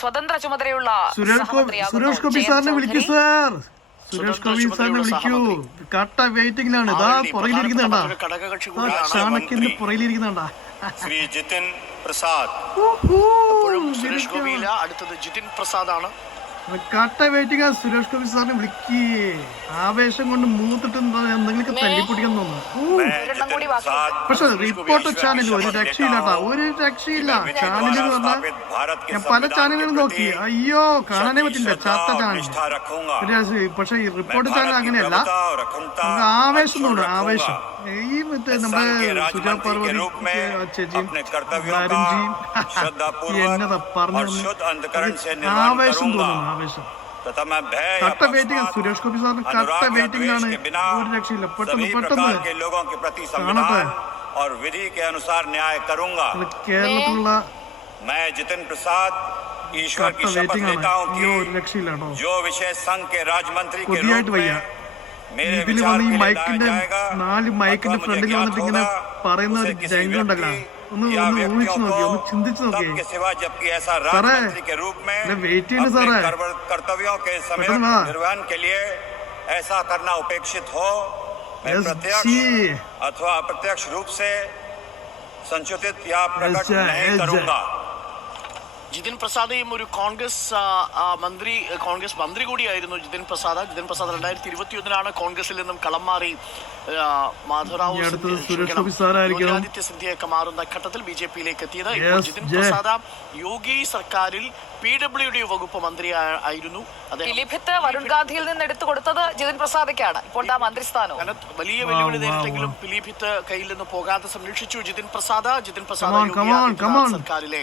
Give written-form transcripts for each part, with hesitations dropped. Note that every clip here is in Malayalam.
സ്വതന്ത്ര ചുമതലയുള്ള സുരേഷ് ഗോപി സാറിനെ വിളിക്കൂ സാർ. സുരേഷ് ഗോപി സാറിനെ വിളിക്കൂ. കട്ട വെയിറ്റിംഗിലാണ്. ഇതാ പുറകിലിരിക്കുന്നുണ്ടാ, ചാണക്യന്റെ പുറകിലിരിക്കുന്നുണ്ടാ. ശ്രീ ജിതിൻ പ്രസാദ്. സുരേഷ് ഗോപിയില്ല, അടുത്തത് ജിതിൻ പ്രസാദ് ആണ്. കട്ട വെയിറ്റിംഗ്. സുരേഷ് ഗോപി സാറിനെ വിളിക്കേ. ആവേശം കൊണ്ട് മൂത്തിട്ട് എന്തെങ്കിലും തല്ലിപ്പൊടിക്കാൻ തോന്നുന്നു. പക്ഷെ റിപ്പോർട്ടർ ചാനൽ ഒരു രക്ഷയില്ലാട്ടാ, ഒരു രക്ഷയില്ല. ചാനൽ എന്ന് പറഞ്ഞാൽ ഞാൻ പല ചാനലുകളും നോക്കി, അയ്യോ കാണാനേ പറ്റില്ല, ചാത്ത ചാനൽ. പക്ഷെ ഈ റിപ്പോർട്ടർ ചാനൽ അങ്ങനെയല്ല, നമുക്ക് ആവേശം തോന്നും. ആവേശം ഈ മറ്റേ നമ്മുടെ സുജാ പാർവതി ചേച്ചിയും നാരഞ്ജിയും എന്നതാ പറഞ്ഞു, ആവേശം തോന്നുന്നു. ആവേശം കട്ട വെയിറ്റിംഗ്. സുരേഷ് ഗോപി സാറിന് കട്ട വെയിറ്റിംഗിലാണ്, ഒരു രക്ഷയില്ല. പെട്ടെന്ന് പെട്ടെന്ന് കാണട്ടെ. കേരളത്തിലുള്ള കട്ട വെയിറ്റിംഗ് ആണ്. അയ്യോ ഒരു രക്ഷയില്ല കേട്ടോ, കൊതിയായിട്ട് വയ്യ. ഇതില് വന്ന് ഈ മൈക്കിന്റെ 4 മൈക്കിന്റെ ഫ്രണ്ടിൽ വന്നിട്ട് ഇങ്ങനെ പറയുന്ന ഒരു ജയങ്ങളുണ്ടല്ലോ, ഒന്ന് ഊഹിച്ചു നോക്കി, ഒന്ന് ചിന്തിച്ചു നോക്കി. സാറേ വെയിറ്റ് ചെയ്യുന്നു സാറേ, പെട്ടെന്ന് अथवा अप्रत्यक्ष रूप से संशोधित या प्रकट नहीं करूंगा. ജിതിൻ പ്രസാദയും ഒരു കോൺഗ്രസ് മന്ത്രി കൂടിയായിരുന്നു ജിതിൻ പ്രസാദ്. 2021 കോൺഗ്രസിൽ നിന്നും കളം മാറി മാധവറാവു ജ്യോതിരാദിത്യ സിന്ധ്യയൊക്കെ മാറുന്ന ഘട്ടത്തിൽ BJPയിലേക്ക് എത്തിയത്. ജിതിൻ പ്രസാദ് യോഗി സർക്കാരിൽ PWD വകുപ്പ് മന്ത്രി ആയിരുന്നു. പിലിഭിത്ത് വരുൺ ഗാന്ധിയിൽ നിന്ന് എടുത്തു കൊടുത്തത് ജിതിൻ പ്രസാദയ്ക്കാണ്. ഇപ്പോൾ മന്ത്രിസ്ഥാനം വലിയ വെല്ലുവിളി നേരിട്ടെങ്കിലും പിലിഭിത്ത് കയ്യിൽ നിന്ന് പോകാതെ സംരക്ഷിച്ചു ജിതിൻ പ്രസാദ്. സർക്കാരിലെ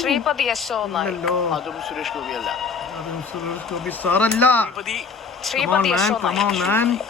ശ്രീപതി യശോ നായിക്, അതും സുരേഷ് ഗോപിയല്ല. ശ്രീപതി യശോ നായിക്.